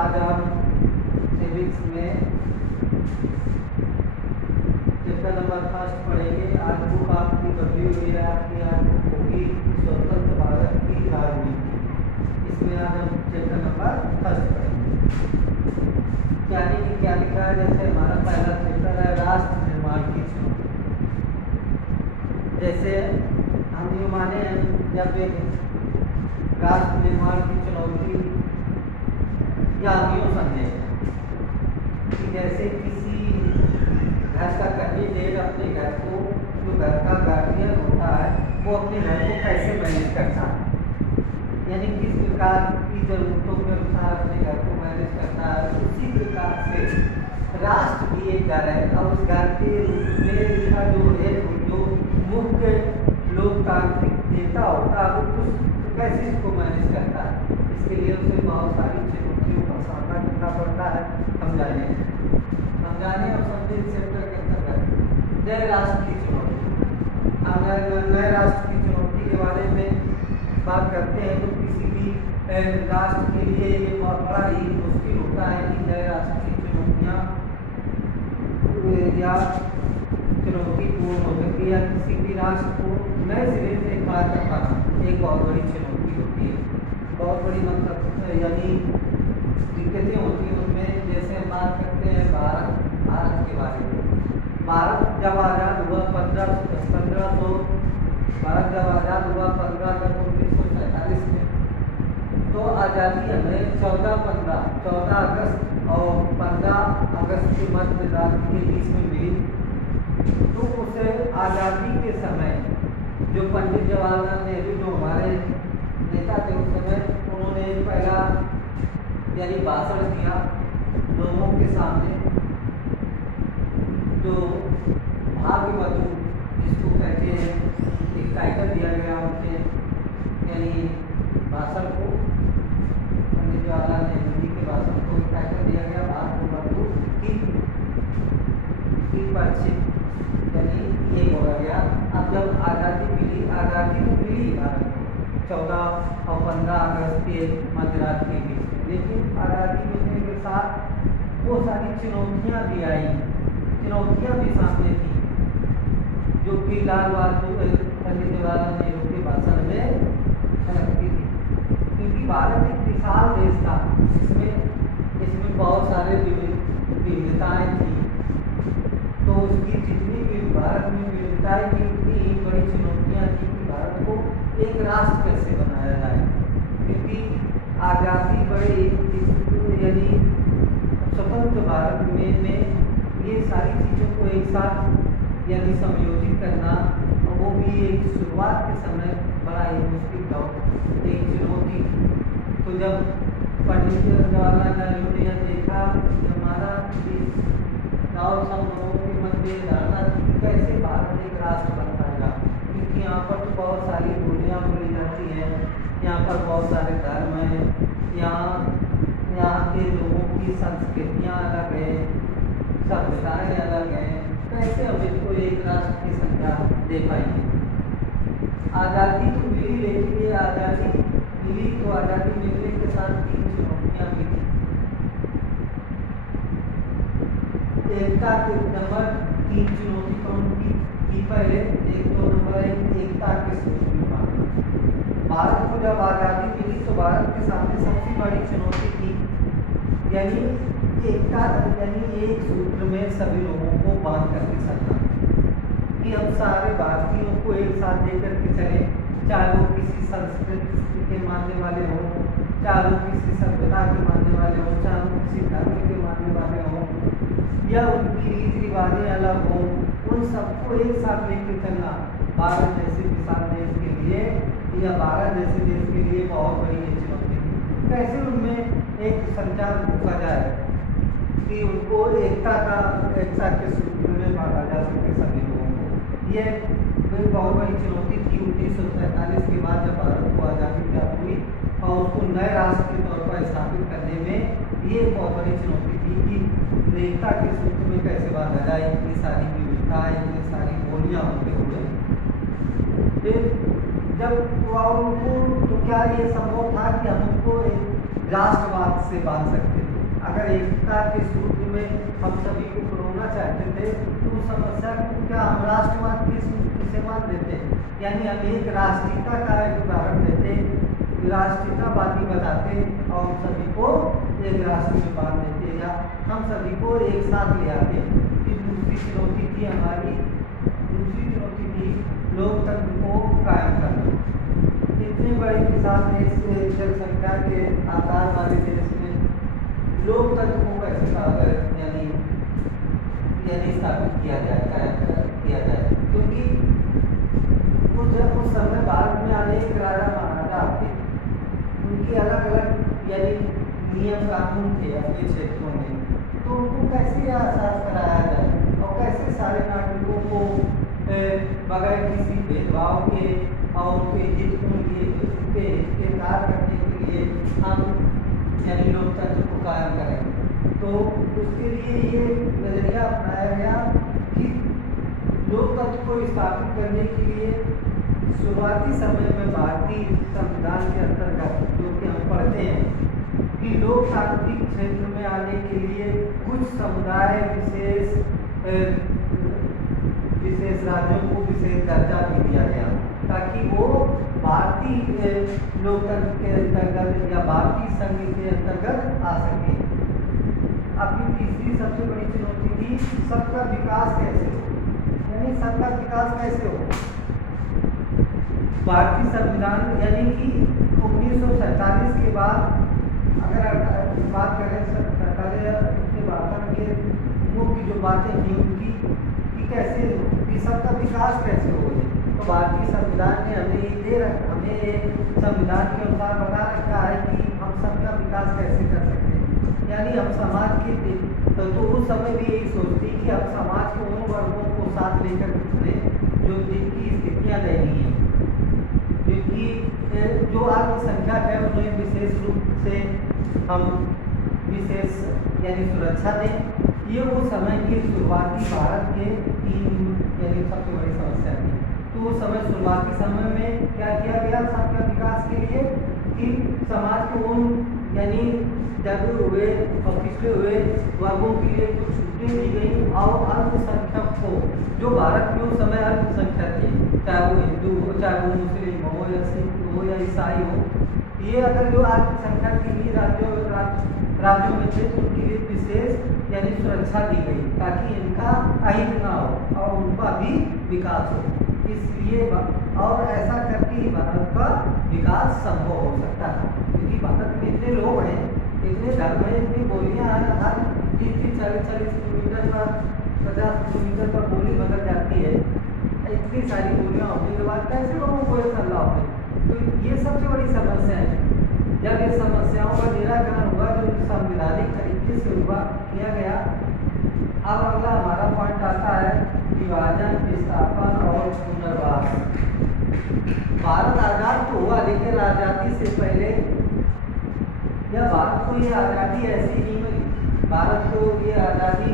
आज हम सिविक्स में चैप्टर नंबर फर्स्ट पढ़ेंगे। आज बुक आपकी बदली हुई है, आपकी आज होगी स्वतंत्र भारत की राजनीति। इसमें आज हम चैप्टर नंबर फर्स्ट पढ़ेंगे। यानी कि क्या लिखा है, जैसे हमारा पहला चैप्टर है राष्ट्र निर्माण की चुनौती। जैसे हम ये माने जब एक राष्ट्र निर्माण की चुनौती या हम यूँ समझे कि जैसे किसी घर का कैंडिडेट अपने घर को, जो घर का गार्जियन होता है, वो अपने घर को कैसे मैनेज करता है, यानी किस प्रकार की जरूरतों के अनुसार अपने घर को मैनेज करता है। उसी प्रकार से राष्ट्र भी एक घर है और उस घर के रूप में इसका जो मुख्य लोकतांत्रिक नेता होता है वो कैसे इसको मैनेज करता है, इसके लिए उसे बहुत सारी चुनौतियों का सामना करना पड़ता है। हम जाने और समझे इस चैप्टर के अंतर्गत नए राष्ट्र की चुनौती। हम नए राष्ट्र की चुनौती के बारे में बात करते हैं तो किसी भी राष्ट्र के लिए ये बहुत बड़ा ही मुश्किल होता है कि नए राष्ट्र की चुनौतियाँ या चुनौतीपूर्ण हो सकती है, या किसी भी राष्ट्र को नए सिरे से कार्य कर पाना एक बहुत बड़ी चुनौती होती है। बहुत बड़ी मतलब यानी दिक्कतें होती हैं उनमें। जैसे हम बात करते हैं भारत के बारे में। भारत जब आज़ाद हुआ 15 अगस्त 1947 में, तो आज़ादी हमें 14 अगस्त और 15 अगस्त के मध्य रात्रि के बीच में मिली। तो उसे आज़ादी के समय जो पंडित जवाहरलाल नेहरू जो हमारे नेता थे उस समय, उन्होंने पहला यानी भाषण दिया लोगों के सामने, जो भाग्य मधु जिसको कहते हैं, एक टाइटल दिया गया उनके यानी भाषण को, पंडित जवाहरलाल नेहरू जी के भाषण को एक टाइटल दिया गया भाग्य मधु की परिचित, यानी ये बोला गया। अब जब आज़ादी तो मिली भारत को 14 और 15 अगस्त के मध्यरात के बीच में, लेकिन आज़ादी मिलने के साथ वो सारी चुनौतियाँ भी आई, चुनौतियाँ भी सामने थी, जो कि पंडित जवाहरलाल नेहरू के भाषण में झलकती थी। क्योंकि भारत एक विशाल देश था, इसमें बहुत सारे विविधताएँ थी, तो उसकी जितनी भी भारत में विविधताएँ थी उतनी ही बड़ी चुनौतियाँ थी कि भारत को एक राष्ट्र कैसे बनाया जाए। क्योंकि आज़ादी बड़े यानी स्वतंत्र भारत में ये सारी चीज़ों को एक साथ यानी संयोजित करना, और वो भी एक शुरुआत के समय बड़ा ही मुश्किल था, एक चुनौती। तो जब पंडित जवाहरलाल नेहरू ने यह देखा कि हमारा गाँव सब लोगों के मध्य धारणा थी कैसे भारत एक राष्ट्र बन पाएगा, क्योंकि यहाँ पर तो बहुत सारी बोलियाँ बोली जाती हैं, यहाँ पर बहुत सारे धर्म हैं, यहाँ के लोगों की संस्कृतियाँ अलग है, सभ्यताएँ अलग हैं, कैसे हम इसको एक राष्ट्र की संज्ञा दे पाएंगे। आज़ादी तो मिली, लेकिन ये आज़ादी मिली तो आज़ादी मिलने के साथ 3 चुनौतियाँ भी थी। एकता के नंबर 3 चुनौती कौन की पहले एक तो नंबर 1 एकता के सूत्र में मानना। भारत को जब आज़ादी मिली तो भारत के सामने सबसे बड़ी चुनौती थी यानी एकता, यानी एक सूत्र में सभी लोगों को बांध करके चलना, कि हम सारे भारतीयों को एक साथ लेकर के चले, चाहे वो किसी संस्कृति के मानने वाले हों, चाहे वो किसी सभ्यता के मानने वाले हों, चाहे वो किसी धर्म के मानने वाले हों, या उनकी रीति रिवाजें अलग हों, उन सबको एक साथ लेकर चलना भारत जैसे विशाल देश के लिए या भारत जैसे देश के लिए बहुत बड़ी चुनौती थी। कैसे उनमें एक संचार रोका जाए कि उनको एकता के सूत्र में बांधा जा सके सभी लोगों को। ये बहुत बड़ी चुनौती थी 1947 के बाद जब भारत को आज़ादी प्राप्त हुई और उसको नए राष्ट्र के तौर पर स्थापित करने में ये बहुत बड़ी चुनौती थी कि एकता के सूत्र में कैसे बांधा जाए, इतनी सारी विविधताएँ, इतनी सारी बोलियाँ होते हुए। फिर जब और उनको तो क्या ये संभव था कि हम उनको एक राष्ट्रवाद से बांध सकते थे, अगर एकता के सूत्र में हम सभी को पिरोना चाहते थे तो उस समस्या को क्या हम राष्ट्रवाद के सूत्र से मान देते, यानी हम एक राष्ट्रीयता का एक उदाहरण देते, राष्ट्रीयतावादी बताते और हम सभी को एक राष्ट्र में बांध देते, या हम सभी को एक साथ ले आते। फिर दूसरी चुनौती थी हमारी, दूसरी चुनौती थी लोकतंत्र को कायम करना। इतने बड़े विशाल देश में, जनसंख्या के आकार वाले देश में लोकतंत्र को कैसे यानी स्थापित किया जाए, कायम किया जाए, क्योंकि उस समय भारत में अनेक राजा महाराजा थे, उनके अलग अलग यानी नियम कानून थे अपने क्षेत्रों में, तो उनको कैसे एहसास कराया जाए और कैसे सारे नागरिकों को बगैर किसी भेदभाव के और उनके हित उनके हित के कार्य करने के लिए हम यानी लोकतंत्र को कायम करेंगे। तो उसके लिए ये नजरिया अपनाया गया कि लोकतंत्र को स्थापित करने के लिए शुरुआती समय में भारतीय संविधान के अंतर्गत जो कि हम पढ़ते हैं कि लोकतांत्रिक क्षेत्र में आने के लिए कुछ समुदाय विशेष राज्यों को विशेष दर्जा भी दिया गया ताकि वो भारतीय लोकतंत्र के अंतर्गत या भारतीय संघ के अंतर्गत आ सके। अभी तीसरी सबसे बड़ी चुनौती थी सबका विकास कैसे हो, यानी सबका विकास कैसे हो। भारतीय संविधान यानी कि 1947 के बाद अगर बात करें के बाद के मुख्य जो बातें थी उनकी कि कैसे कि सबका विकास कैसे हो, तो भारतीय संविधान ने हमें संविधान के अनुसार बता रखा है कि हम सबका विकास कैसे कर सकते हैं, यानी हम समाज के तो उस समय भी यही सोचती कि हम समाज के उन वर्गों को साथ लेकर चलें जो जिनकी स्थितियाँ दयनीय हैं, क्योंकि जो अल्पसंख्यक है उन्हें विशेष रूप से हम विशेष यानी सुरक्षा दें। ये वो समय के शुरुआती भारत के तीन यानी सबसे बड़ी समस्या थी। तो उस समय शुरुआती समय में क्या किया गया सबका विकास के लिए कि समाज के उन यानी जागरूक हुए और पिछड़े हुए वर्गों के लिए कुछ छूटें दी गई और अल्पसंख्यक को जो भारत में उस समय अल्पसंख्यक थे, चाहे वो हिंदू हो, चाहे वो मुस्लिम हो या सिख हो या ईसाई हो, ये अगर जो अल्पसंख्यक किन्हीं राज्यों में थे तो उनके लिए विशेष यानी सुरक्षा दी गई ताकि इनका अहित ना हो और उनका भी विकास हो। इसलिए और ऐसा करके ही भारत का विकास संभव हो सकता है, क्योंकि भारत में इतने लोग हैं, इतने धर्म हैं, इतनी बोलियाँ हैं, हर 30-40 किलोमीटर पर 50 किलोमीटर पर बोली बदल जाती है, इतनी सारी बोलियाँ होने के बाद कैसे लोगों को ये लाभ है। तो ये सबसे बड़ी समस्या है। जब ये समस्याओं का निराकरण हुआ जो संवैधानिक तरीके से किया गया, अब अगला हमारा पॉइंट आता है विभाजन, विस्थापन और पुनर्वास। भारत आज़ाद तो हुआ, लेकिन आज़ादी से पहले या भारत को ये आज़ादी ऐसी नहीं मिली, भारत को ये आज़ादी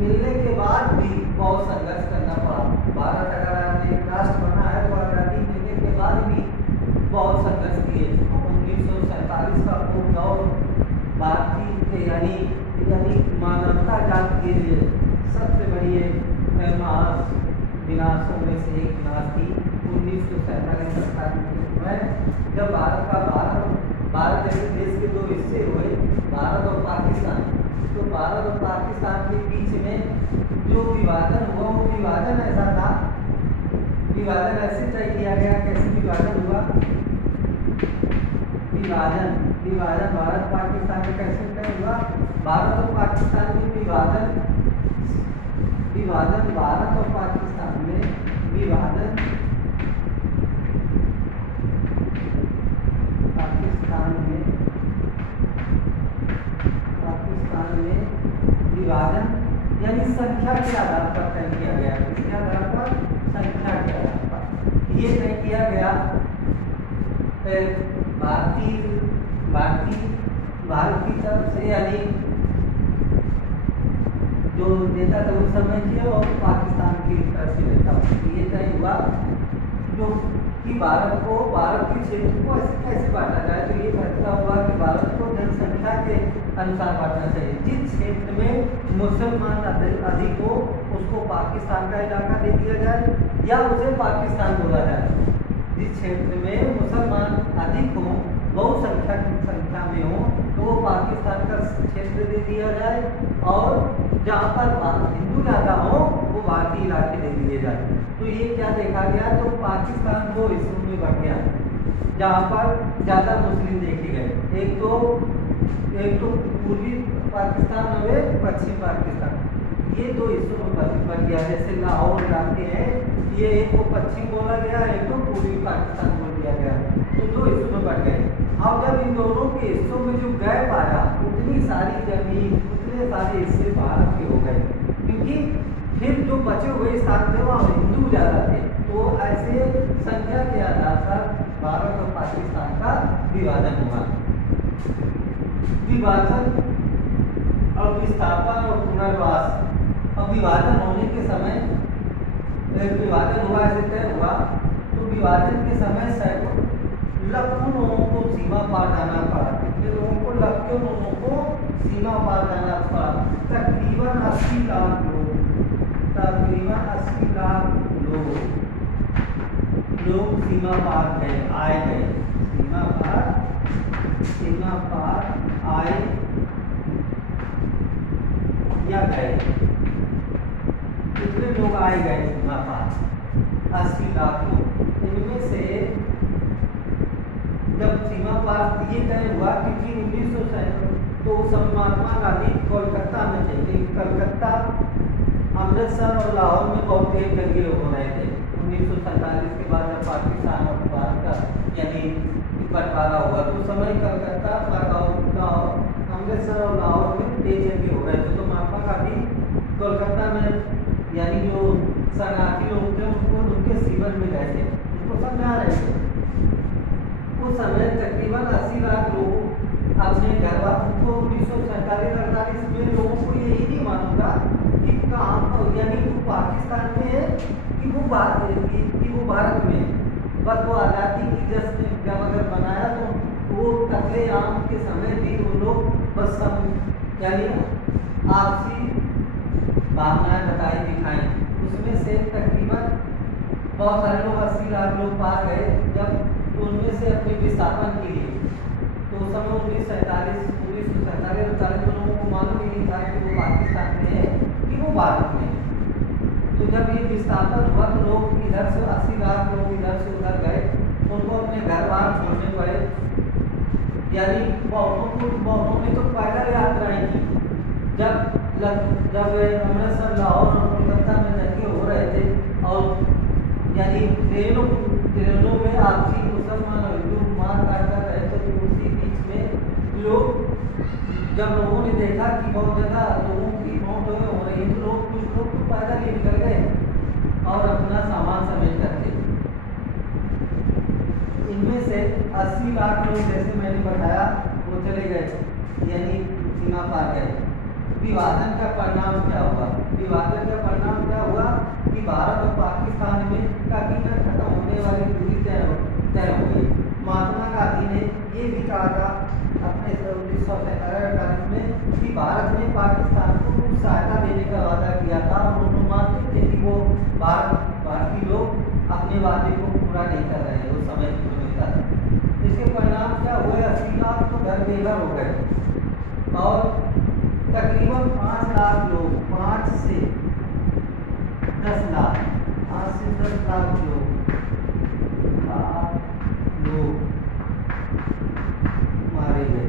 मिलने के बाद भी बहुत संघर्ष करना पड़ा। भारत अगर आपने एक राष्ट्र बना है तो आज़ादी मिलने के बाद भी बहुत संघर्ष किए। 1947 का वो दौर भारतीय यानी मानवता जाति के लिए सबसे बड़ी विनाशों में से एक विनाश थी। 1947 में जब भारत जैसे देश के दो हिस्से हुए, भारत और पाकिस्तान, तो भारत और पाकिस्तान के बीच में जो विभाजन हुआ वो विभाजन ऐसा था, विभाजन ऐसे तय किया गया। कैसे विभाजन हुआ? विभाजन भारत पाकिस्तान में कैसे तय हुआ? भारत और पाकिस्तान में विभाजन भारत और पाकिस्तान में विभाजन पाकिस्तान में विभाजन यानी संख्या के आधार पर तय किया गया। किसके आधार पर? संख्या के आधार पर ये तय किया गया। भारत की तरफ से यानी जो नेता था उस समय के और पाकिस्तान की तरफ से नेता, ये तय हुआ जो कि भारत के क्षेत्र को ऐसे कैसे बांटा जाए। तो ये फैसला हुआ कि भारत को जनसंख्या के अनुसार बांटना चाहिए। जिस क्षेत्र में मुसलमान अधिक हो उसको पाकिस्तान का इलाका दे दिया जाए या उसे पाकिस्तान बोला जाए। जिस क्षेत्र में मुसलमान अधिक हो, बहुसंख्या संख्या में हो, तो वो पाकिस्तान का क्षेत्र दे दिया जाए, और जहाँ पर हिंदू ज़्यादा हो वो बाकी इलाके दे दिए जाए। तो ये क्या देखा गया, तो पाकिस्तान दो हिस्सों में बट गया जहाँ पर ज़्यादा मुस्लिम देखे गए। एक तो पूर्वी पाकिस्तान और पश्चिम पाकिस्तान, ये दो हिस्सों में बट गया। जैसे लाहौर इलाके हैं, ये एक को पश्चिम बोला गया, एक को पूर्वी पाकिस्तान बोल दिया गया, तो दो हिस्सों में बट गए। अब जब इन दोनों के हिस्सों में जो गैप आया, उतनी सारी जमीन, उतने सारे हिस्से भारत के हो गए, क्योंकि फिर जो बचे हुए स्थान थे वहाँ हिंदू ज़्यादा थे। तो ऐसे संख्या के आधार पर भारत और पाकिस्तान का विभाजन हुआ। विभाजन और विस्थापन और पुनर्वास। अब विभाजन होने के समय, विभाजन हुआ ऐसे तय हुआ, तो विभाजन के समय सैकड़ों लाखों लोगों को सीमा पार जाना पड़ा। कितने लोगों को? लाखों लोगों को सीमा पार जाना पड़ा। तकरीबन 80 लाख लोग, तकरीबन 80 लाख लोग सीमा पार गए, आए गए, सीमा पार आए या गए। कितने लोग आए गए सीमा पार? 80 लाख लोग। इनमें से जब सीमा पार ये तय हुआ, क्योंकि 1947 तो उस समय महात्मा गांधी कोलकाता में थे, कलकत्ता, अमृतसर और लाहौर में बहुत तेज दंगे हो रहे थे। 1947 के बाद जब पाकिस्तान और भारत का यानी बंटवारा हुआ, तो उस समय कलकत्ता, लाहौर, अमृतसर और लाहौर में तेज दंगे हो रहे थे। तो महात्मा गांधी कोलकाता में यानी जो शरणार्थी लोग थे उनको उनके शिविर में गए थे, उनको समझा रहे थे। उस समय तकरीबन 80 लाख लोग अपने घर वालों को 1947-48 में लोगों को यही नहीं मालूम था कि कहाँ यानी वो पाकिस्तान में है कि वो भारत में है। बस वो आज़ादी की जब अगर बनाया तो वो कत्लेआम के समय भी वो लोग बस सब यानी आपसी भावनाएं बताई दिखाएं। उसमें से तकरीबन बहुत सारे लोग 80 लाख लोग पार गए। जब उनमें से अपने विस्थापन के लिए, तो उस समय 1947 में लोगों को मालूम ही नहीं था कि वो पाकिस्तान में है कि वो भारत में है। तो जब ये विस्थापन हुआ तो लोग इधर से 80 लाख लोग इधर से उधर गए, उनको अपने घर बार छोड़ने पड़े। यानी बहुतों ने तो पैदल यात्राएं की। जब अमृतसर, लाहौर और कोलकाता में दंगे हो रहे थे और यानी ट्रेनों में आपसी मुसलमान और हिंदू मार काट कर रहे थे, तो उसी बीच में जब लोगों ने देखा कि बहुत ज़्यादा लोगों की मौत हो रही है, तो कुछ लोग तो पैदल ही निकल गए और अपना सामान समेट करके। इनमें से 80 लाख लोग जैसे मैंने बताया वो चले गए, यानी सीमा पार गए। विभाजन का परिणाम क्या हुआ? विभाजन का परिणाम क्या हुआ कि भारत और पाकिस्तान में कभी न खत्म होने वाली दूरी तय हो गई। महात्मा गांधी ने ये भी कहा था अपने 1947 में कि भारत ने पाकिस्तान को कुछ सहायता देने का वादा किया था, और उन्होंने मानते थे कि वो भारतीय लोग अपने वादे को पूरा नहीं कर रहे हैं। उस समय की भूमिका था। इसके परिणाम क्या हुए? 80 लाख तो घर बेघर हो गए और तकरीबन 5 लाख लोग, 5 से 10 लाख लोग मारे गए,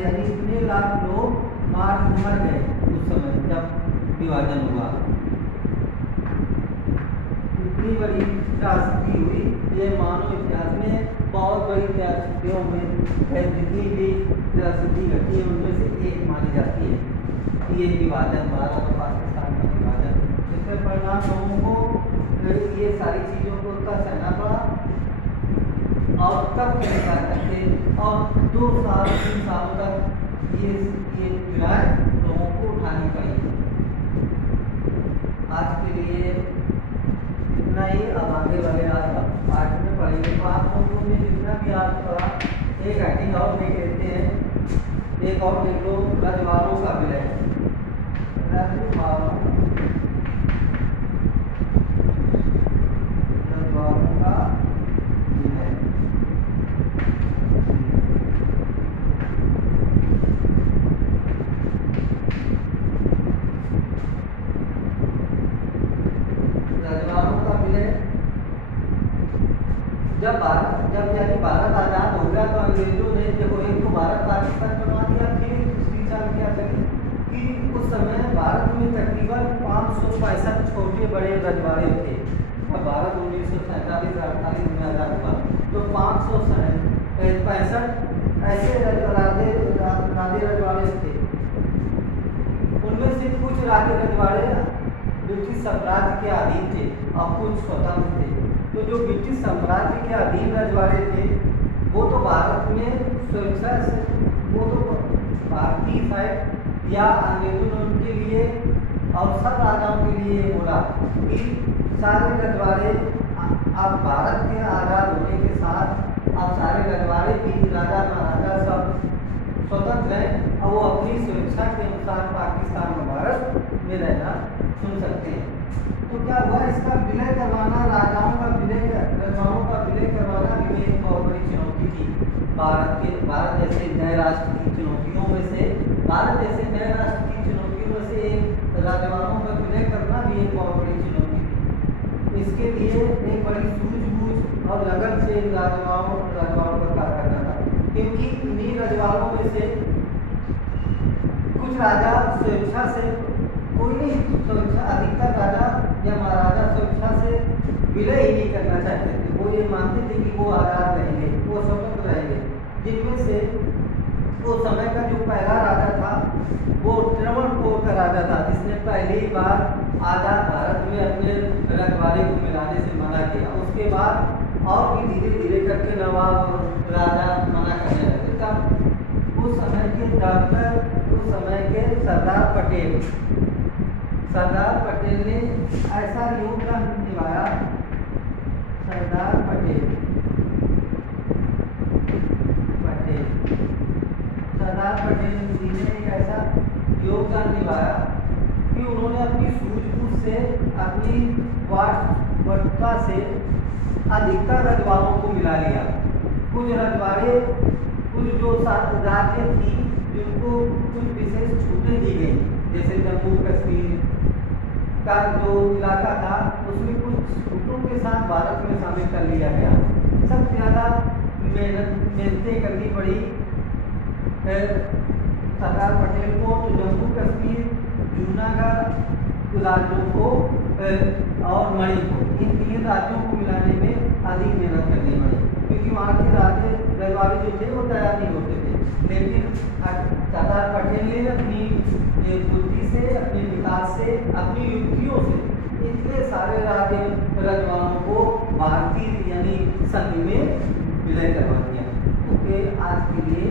यानी इतने लाख लोग मर गए उस समय जब विभाजन हुआ। इतनी बड़ी त्रासदी हुई, ये मानव इतिहास में बहुत बड़ी त्रासदियों में जितनी भी त्रासदी घटी है उनमें से एक मानी जाती है। ये विभाजन, भारत और पाकिस्तान का विभाजन, इसके परिणाम लोगों को ये सारी चीज़ों को उतना सहना पड़ा और तब के निकाल करके और 2 साल 3 सालों तक ये पीड़ाएं लोगों को उठानी पड़ी। आज के लिए इतना ही। अब आगे वाले आज पाठ में पढ़ेंगे। तो आप लोगों ने जितना भी आज पढ़ा एक हेडिंग और देख लेते हैं, एक और देख लो, रजवाड़ों का विलय। रजवाड़ों का विलय। रजवाड़ों का विलय जब यानी भारत आज़ाद हो गया तो अंग्रेजों ने देखो एक तो भारत पाकिस्तान बनवा दिया, फिर दूसरी चाल क्या करी कि उस समय भारत में तकरीबन 565 छोटे बड़े रजवाड़े थे। अब भारत 1947-48 में आज़ाद हुआ तो 565 ऐसे राधे रजवाड़े थे। उनमें से कुछ राधे रजवाड़े ब्रिटिश साम्राज्य के अधीन थे और कुछ स्वतंत्र थे। तो जो ब्रिटिश साम्राज्य के अधीन रजवाड़े थे वो तो भारत में स्वेच्छा से, वो तो भारतीय साइड या अंग्रेजों ने उनके लिए और सब राजाओं के लिए बोला कि सारे रजवाड़े अब भारत के आज़ाद होने के साथ अब सारे रजवाड़े भी राजा महाराजा सब स्वतंत्र हैं और वो अपनी स्वेच्छा के अनुसार पाकिस्तान और भारत में रहना चुन सकते हैं। तो क्या हुआ, इसका विलय करवाना, राजाओं का विलय, रजवाड़ों का विलय करवाना भी एक बहुत बड़ी चुनौती थी। भारत जैसे नए राष्ट्र की चुनौतियों में से एक रजवाड़ों का विलय करना भी एक बहुत बड़ी चुनौती थी। इसके लिए एक बड़ी सूझबूझ और लगन से रजवाड़ों का कार्य करना था, क्योंकि इन्हीं रजवाड़ों में से कुछ राजा स्वेच्छा से, कोई नहीं स्वेच्छा, अधिकतर राजा या महाराजा स्वेच्छा से विलय ही नहीं करना चाहते थे। वो ये मानते थे कि वो आज़ाद रहेंगे, वो स्वतंत्र रहेंगे। जिनमें से वो समय का जो पहला राजा था वो त्रावणकोर का राजा था, जिसने पहली बार आज़ाद भारत में अपने रखवारे को मिलाने से मना किया। उसके बाद और भी धीरे धीरे करके नवाब और राजा मना करने लगे। तब उस समय के सरदार पटेल ने ऐसा योगदान निभाया, सरदार पटेल जी ने एक ऐसा योगदान निभाया कि उन्होंने अपनी सूझबूझ से, अपनी वाटता से अधिकतर रजवाड़ों को मिला लिया। कुछ रजवाड़े, कुछ जो राज्य थी जिनको कुछ विशेष छूटें दी गई, जैसे जम्मू कश्मीर का जो इलाका था उसमें कुछ छूटों के साथ भारत में शामिल कर लिया गया। सबसे ज़्यादा मेहनतें करनी पड़ी सरदार पटेल को, तो जम्मू कश्मीर, जूनागढ़ राज्यों को और मणिपुर, इन 3 राज्यों को मिलाने में अधिक मेहनत करनी पड़ी, क्योंकि वहाँ के रजवाड़े जो थे वो तैयार नहीं होते थे। लेकिन सरदार पटेल ने अपनी बुद्धि से, अपने विकास से, अपनी युक्तियों से इतने सारे रजवाड़ों को भारतीय यानी संघ में विलय करवा दिया। ओके, आज के लिए